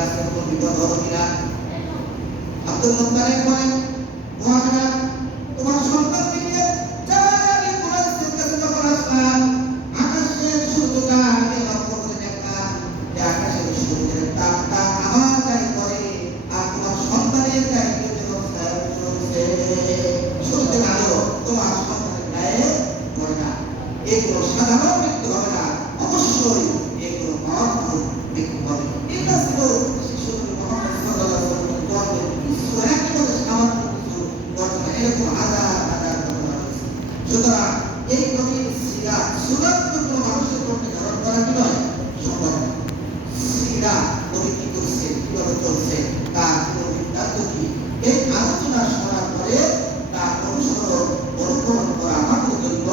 আছে কোনো বিপদ হবে কিনা। আব্দুল মুত্তালিব বলেন, মহারাজ তোমার সন্তানকে নিয়ে জানি কুরাইশের কাছে যখন আসলাম, আকাশের সূর্যটা আমি লক্ষ্য করে দেখলাম যে আকাশের সূর্যের তাপটা আমার গায়ে পড়ে, আর তোমার সন্তানের গায়ে যখন চলছে সূর্যের আলো তোমার সন্তানের গায়ে পড়ে না। এগুলো সাধারণ মৃত্যু হবে না, অবশ্যই এগুলো মরণ মৃত্যু হবে। এটা ছিল শিশুর মোহাম্মদ সাল্লাল্লাহু আলাইহি ওয়াসাল্লাম কিছু একেবারে সামান্য কিছু ঘটনা, এরকম হাজার হাজার ঘটনা রয়েছে। সুতরাং এই নবীর সিরাত সুন্নাত কোনো মানুষের পক্ষে ধারণ করা কি নয়, সম্ভব নয়। সিরাত নবী কি করছে, কিভাবে চলছে, তার বৃত্তান্ত কি, এই আলোচনা শোনার পরে তার অনুসরণ অনুকরণ করা আমাদের জন্য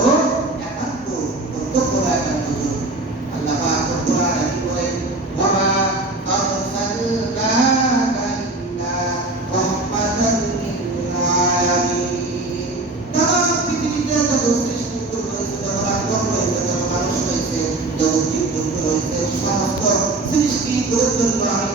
একান্ত কর্তব্য বা একান্ত জরুরি। আল্লাহ পাক কোরআনে কি বলেন, ওয়া আরসালনাকা ইল্লা রাহমাতাল লিল আলামিন। তাম পৃথিবীতে যত সৃষ্টি হয়েছে, যত মানব হয়েছে, যত মানুষ হয়েছে, যত জীব জন্তু হয়েছে, সমস্ত সৃষ্টির জন্য আমি